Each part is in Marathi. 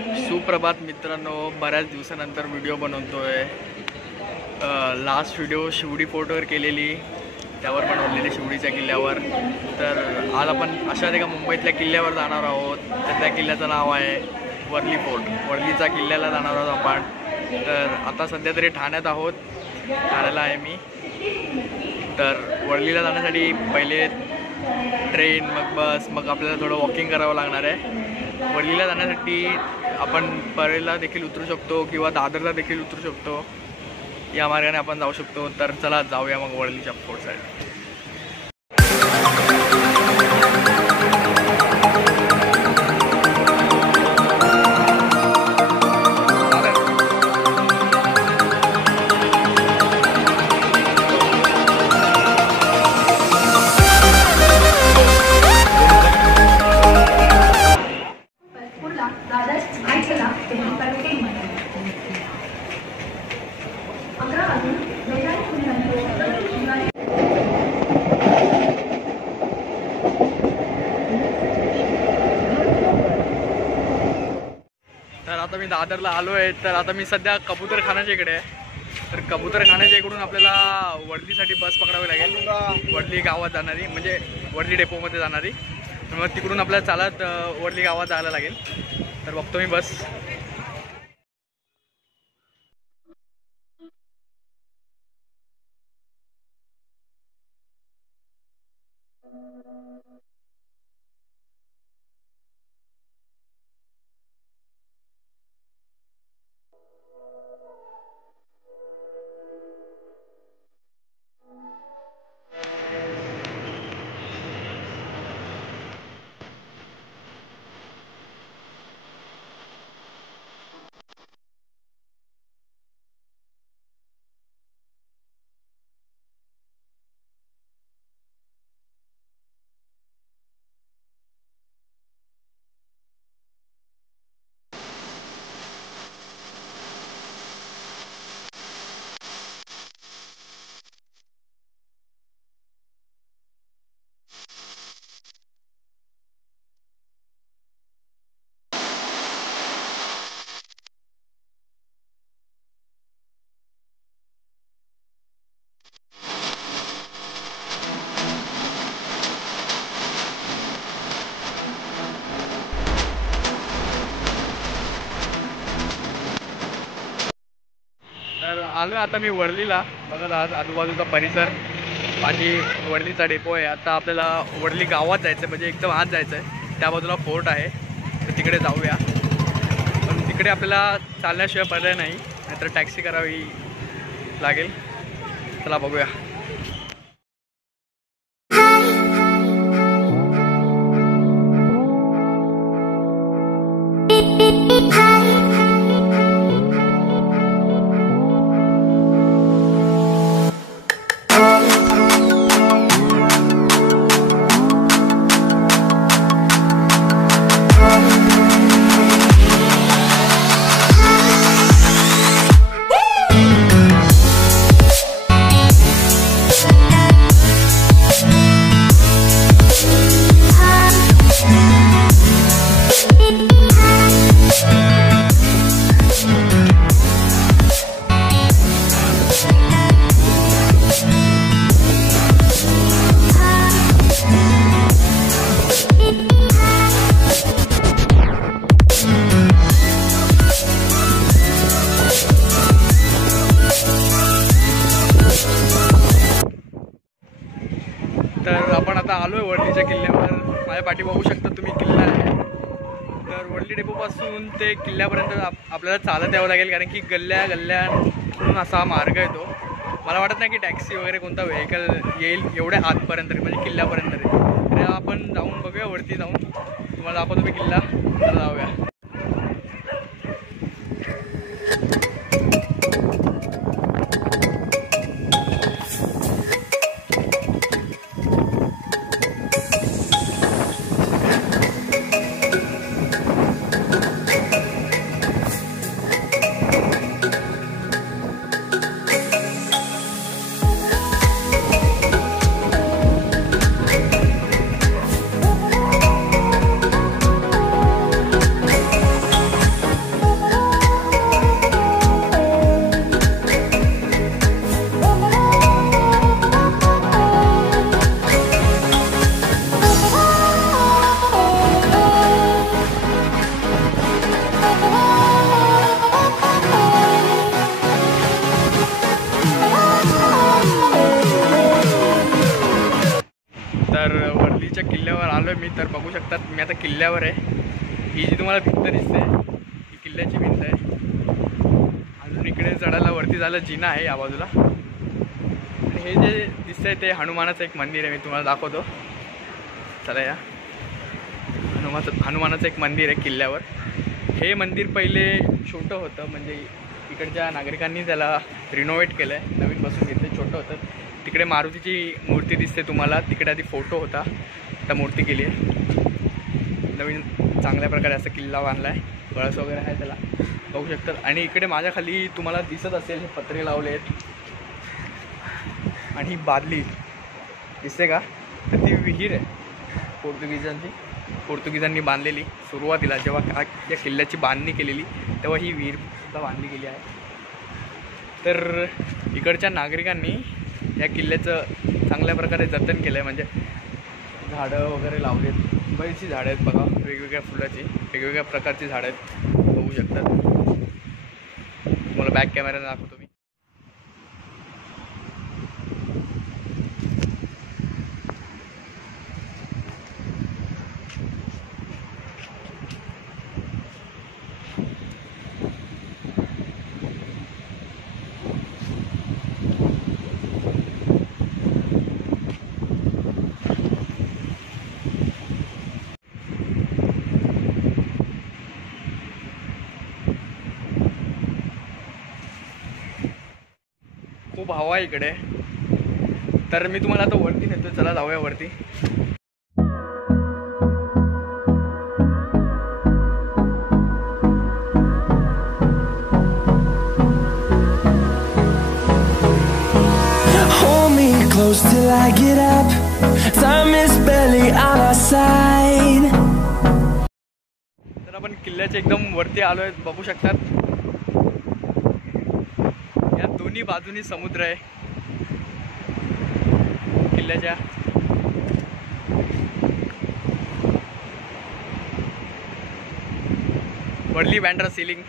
सुप्रभात मित्रांनो, बऱ्याच दिवसानंतर व्हिडिओ बनवतोय। लास्ट व्हिडिओ शिवडी फोर्टवर केलेली, त्यावर बनवलेली शिवडीच्या किल्ल्यावर। तर आज आपण अशा एका मुंबईतल्या किल्ल्यावर जाणार आहोत। तर त्या किल्ल्याचं नाव आहे वर्ली फोर्ट। वर्लीच्या किल्ल्याला जाणार आहोत आपण। तर आता सध्या तरी ठाण्यात आहोत, ठाण्याला आहे मी। तर वर्लीला जाण्यासाठी पहिले ट्रेन, मग बस, मग आपल्याला थोडं वॉकिंग करावं लागणार आहे। वर्लीला जाण्यासाठी आपण परेलला देखील उतरू शकतो किंवा दादरला देखील उतरू शकतो, या मार्गाने आपण जाऊ शकतो। तर चला जाऊया मग वर्लीच्या फोर्ट साईड। तर आता मी दादरला आलो आहे। तर आता मी सध्या कबूतरखान्याच्या इकडे आहे। तर कबूतरखान्याच्या इकडून आपल्याला वर्लीसाठी बस पकडावी लागेल, वर्ली गावात जाणारी, म्हणजे वर्ली डेपोमध्ये जाणारी। तर मग तिकडून आपल्याला चालत वर्ली गावात जायला लागेल। तर बघतो मी बस। तर आलो आता मी वर्लीला। बघा आज आजूबाजूचा परिसर, माझी वर्लीचा डेपो आहे। आता आपल्याला वर्ली गावात जायचं आहे, म्हणजे एकदम आत जायचं आहे। त्या बाजूला फोर्ट आहे, तर तिकडे जाऊया। पण तिकडे आपल्याला चालण्याशिवाय पर्याय नाही, नाहीतर टॅक्सी करावी लागेल। चला बघूया। तर आपण आता आलो आहे वर्लीच्या किल्ल्यावर। माझ्या पाठी बघू शकता तुम्ही किल्ला आहे। तर वर्ली डेपोपासून ते किल्ल्यापर्यंत आपल्याला चालत यावं लागेल, कारण की गल्ल्यातून असा मार्ग येतो। मला वाटत नाही की टॅक्सी वगैरे कोणता व्हेकल येईल एवढ्या आतपर्यंत, म्हणजे किल्ल्यापर्यंत। तर आपण जाऊन बघूया, वरती जाऊन तुम्हाला दाखवतो मी किल्ला। तर जाऊया। तर बघू शकतात मी आता किल्ल्यावर आहे. ही जी तुम्हाला भिंत दिसते ही किल्ल्याची भिंत आहे. अजून इकडे चढायला वरती झालं जिना आहे या बाजूला. आणि हे जे दिसतंय ते हनुमानाचं एक मंदिर आहे. मी तुम्हाला दाखवतो, चला या. हनुमानाचं एक मंदिर आहे किल्ल्यावर. हे मंदिर पहिले छोटं होतं, म्हणजे इकडच्या नागरिकांनी त्याला रिनोव्हेट केलं आहे, नवीन बसून घेतलं. छोटं होतं. तिकडे मारुतीची मूर्ती दिसते तुम्हाला, तिकडे आधी फोटो होता, आता मूर्ती केली आहे. नवीन चांगल्या प्रकारे असा किल्ला बांधला आहे, कळस वगैरे आहे त्याला, बघू शकतात. आणि इकडे माझ्या खाली तुम्हाला दिसत असेल हे पत्रे लावले आहेत आणि ही बादली दिसते का, तर ती विहीर आहे पोर्तुगीजांनी बांधलेली. सुरुवातीला जेव्हा या किल्ल्याची बांधणी केलेली तेव्हा ही विहीर सुद्धा बांधली गेली आहे. तर इकडच्या नागरिकांनी या किल्ल्याचं चांगल्या प्रकारे जतन केलं आहे, म्हणजे झाडं वगैरे लावलेत, बरीचशी झाडं आहेत बघा, वेगवेगळ्या फुलाची, वेगवेगळ्या प्रकारची झाडं आहेत, बघू शकतात. तुम्हाला बॅक कॅमेरा दाखवतो मी. खूप हवा आहे इकडे, तर मी तुम्हाला आता वरती नेतो. चला जाऊया वरती. Hold me close till I get up. Time is barely on our side. तर आपण किल्ल्याच्या एकदम वरती आलो आहे, बघू शकतात. या दोन्ही बाजूनी समुद्र आहे किल्ल्याच्या. वर्ली बँड्रा सीलिंग.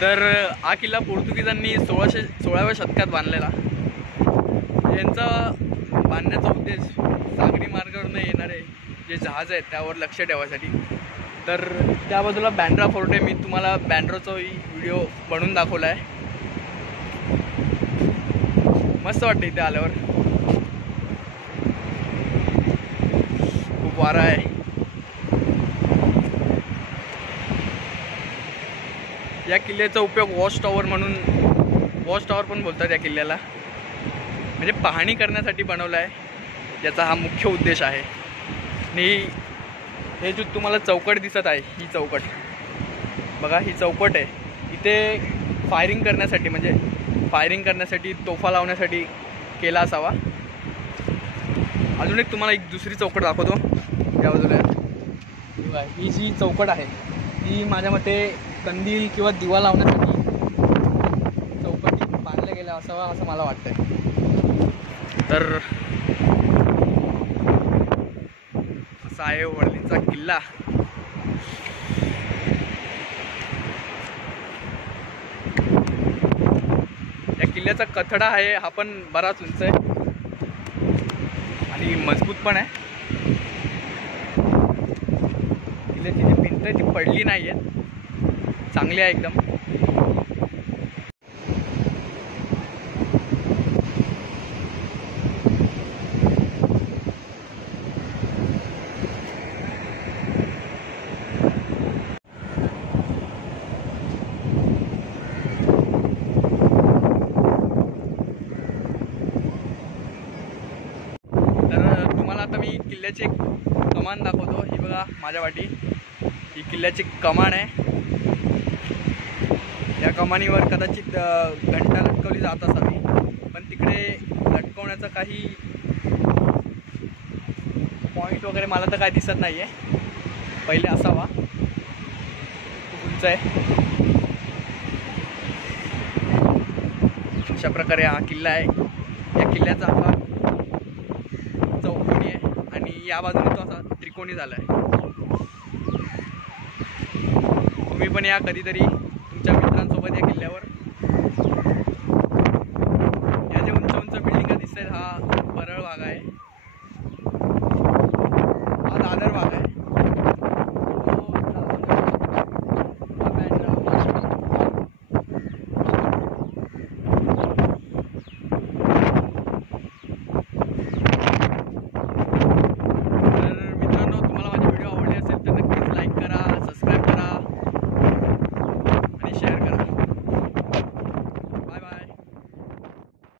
तर हा किल्ला पोर्तुगीजांनी 16व्या शतकात बांधलेला. यांचा बांधण्याचा उद्देश सागरी मार्गावरून येणारे जे जहाज आहेत त्यावर लक्ष ठेवायसाठी. तर त्या बाजूला बँड्रा फोर्ट आहे. मी तुम्हाला बँड्राचाही व्हिडिओ बनवून दाखवला आहे. मस्त वाटतं इथे आल्यावर, खूप वारा आहे. या किल्ल्याचा उपयोग वॉच टॉवर म्हणून, वॉच टॉवर पण बोलतात या किल्ल्याला, म्हणजे पाहणी करण्यासाठी बनवला आहे. याचा हा मुख्य उद्देश आहे. आणि हे जो तुम्हाला चौकट दिसत आहे, ही चौकट बघा, ही चौकट आहे. इथे फायरिंग करण्यासाठी, म्हणजे फायरिंग करण्यासाठी, तोफा लावण्यासाठी केला असावा. अजून एक तुम्हाला एक दुसरी चौकट दाखवतो या बाजूला. ही जी चौकट आहे ती माझ्या मते कंदील किंवा दिवा लावण्यासाठी चौकटी बांधल्या गेल्या असावा असं मला वाटतंय. तर असा आहे वर्लीचा किल्ला. या किल्ल्याचा कथडा आहे हा पण बराच उंच आहे आणि मजबूत पण आहे. किल्ल्याची जी भिंत आहे ती पडली नाही आहे, चांगली आहे एकदम. आता मी किल्ल्याची एक कमान दाखवतो. ही बघा माझ्या वाटी, ही किल्ल्याची कमान आहे. या कमानीवर कदाचित घंटा लटकवली जात असावी, पण तिकडे लटकवण्याचा काही पॉईंट वगैरे मला तर काय दिसत नाही आहे. पहिले असावा, खूप उंच आहे. अशा प्रकारे हा किल्ला आहे. या किल्ल्याचा हा चौकोनी आहे आणि या बाजूने तो असा त्रिकोणी झाला आहे. तुम्ही पण या कधीतरी तुमच्या मित्रांसोबत या किल्ल्यावर.